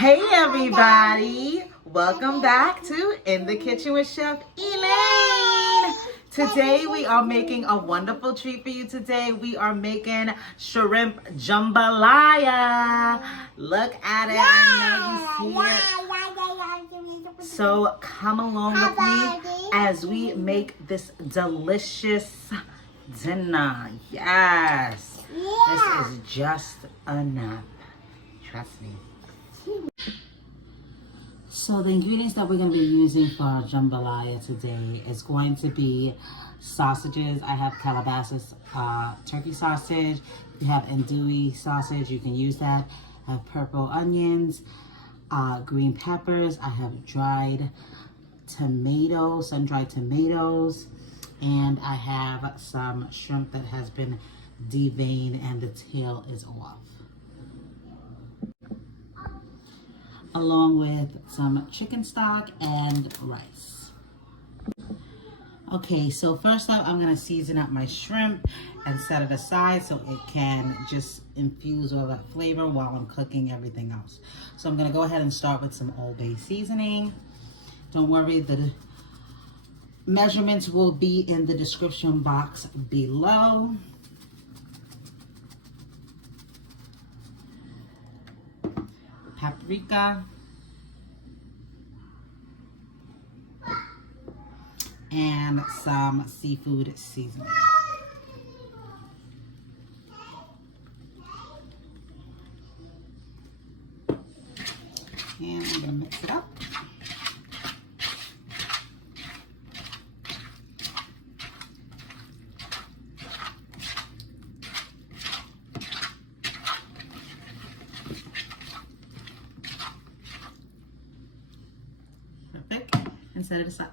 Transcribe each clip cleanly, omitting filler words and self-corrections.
Hey everybody, welcome back to In the Kitchen with Chef Elaine. Today we are making a wonderful treat for you today. We are making shrimp jambalaya. Look at it, I know you see it. So come along with me as we make this delicious dinner. Yes, this is just enough. Trust me. So the ingredients that we're going to be using for our jambalaya today is going to be sausages. I have Kielbasa turkey sausage. If you have andouille sausage, you can use that. I have purple onions, green peppers. I have dried tomatoes, sun-dried tomatoes. And I have some shrimp that has been deveined and the tail is off, along with some chicken stock and rice. Okay, so first up, I'm gonna season up my shrimp and set it aside so it can just infuse all that flavor while I'm cooking everything else. So I'm gonna go ahead and start with some Old Bay seasoning. Don't worry, the measurements will be in the description box below. Paprika, and some seafood seasoning. And I'm gonna mix it up. And set it aside.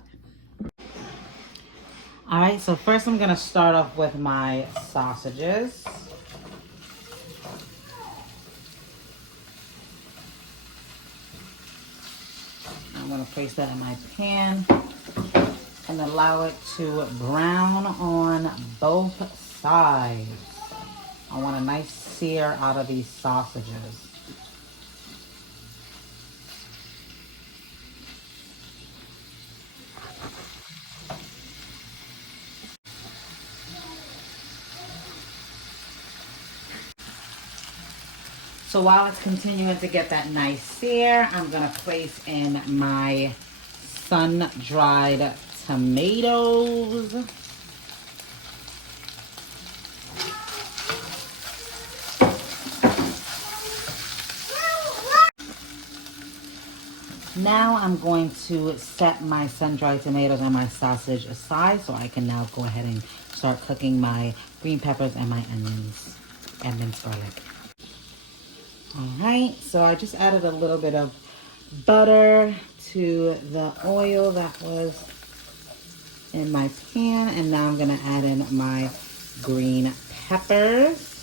All right, so first I'm gonna start off with my sausages. I'm gonna place that in my pan and allow it to brown on both sides. I want a nice sear out of these sausages. So while it's continuing to get that nice sear, I'm gonna place in my sun-dried tomatoes. Now I'm going to set my sun-dried tomatoes and my sausage aside so I can now go ahead and start cooking my green peppers and my onions and minced garlic. All right, so I just added a little bit of butter to the oil that was in my pan, and now I'm gonna add in my green peppers.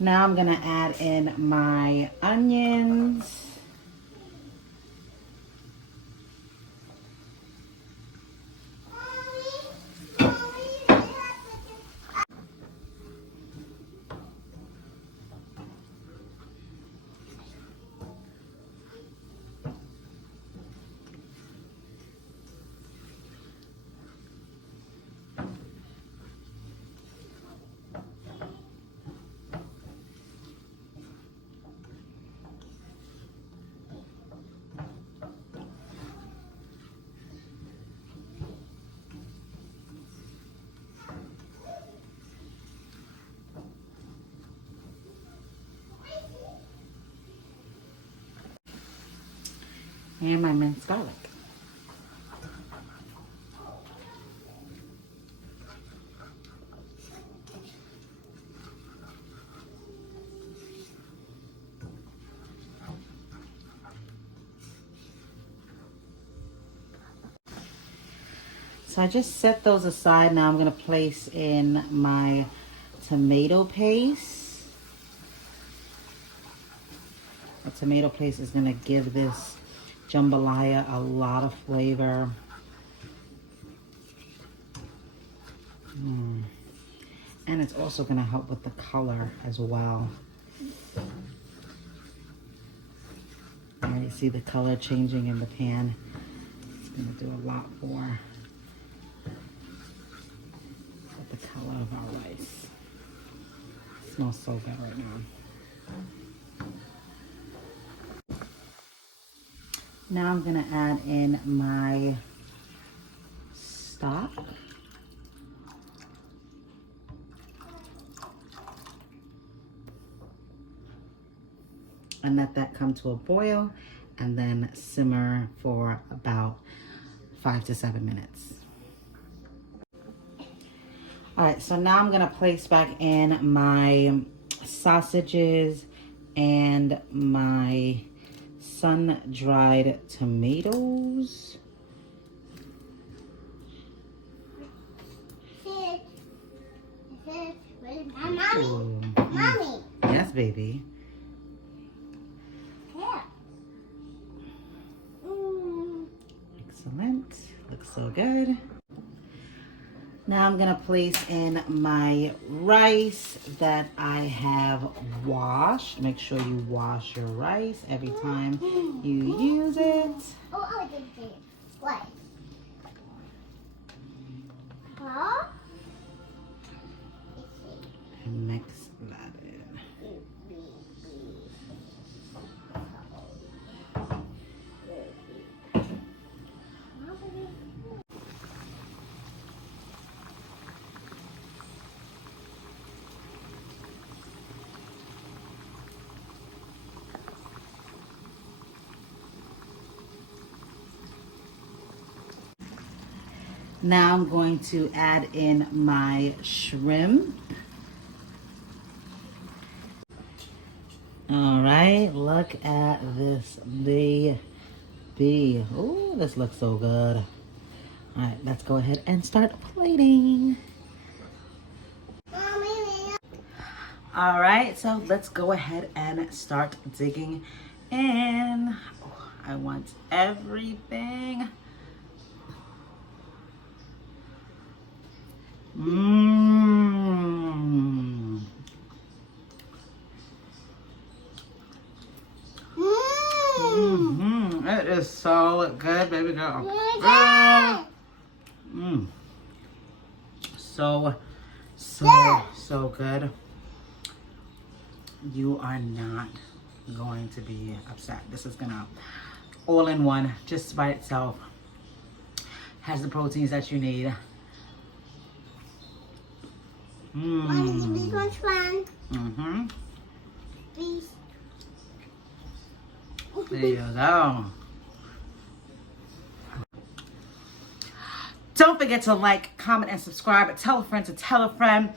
Now I'm gonna add in my onions. And my minced garlic. So I just set those aside. Now I'm going to place in my tomato paste. The tomato paste is going to give this jambalaya a lot of flavor. And it's also gonna help with the color as well. I already see the color changing in the pan. It's gonna do a lot for the color of our rice. It smells so good right now. Now I'm gonna add in my stock. And let that come to a boil and then simmer for about 5 to 7 minutes. All right, so now I'm gonna place back in my sausages and my sun-dried tomatoes. Mommy. Yes, baby. Yeah. Excellent. Looks so good. Now I'm gonna place in my rice that I have washed. Make sure you wash your rice every time you use it. Oh, I did it. What? Huh? And mix that in. Now I'm going to add in my shrimp. All right, look at this baby. Oh, this looks so good. All right, let's go ahead and start plating. All right, so let's go ahead and start digging in. Oh, I want everything. Mmm. It is so good, baby girl. So good. You are not going to be upset. This is gonna all in one, just by itself. Has the proteins that you need. Mommy, the big one's fun. Please. There you go. Don't forget to like, comment, and subscribe. Tell a friend to tell a friend.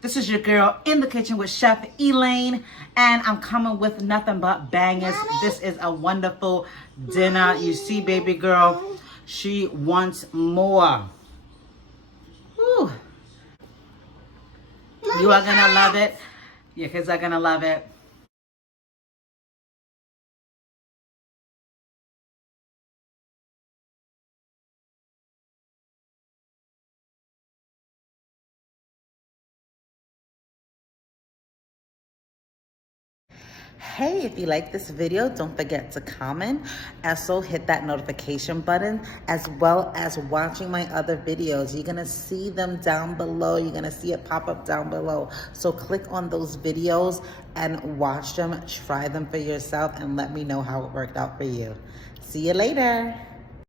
This is your girl in the kitchen with Chef Elaine, and I'm coming with nothing but bangers. Mommy? This is a wonderful dinner. You see, baby girl, she wants more. Whew. You are gonna love it. Your kids are gonna love it. Hey, if you like this video, don't forget to comment. Also, hit that notification button, as well as watching my other videos. You're gonna see them down below. You're gonna see it pop up down below. So click on those videos and watch them, try them for yourself, and let me know how it worked out for you. See you later.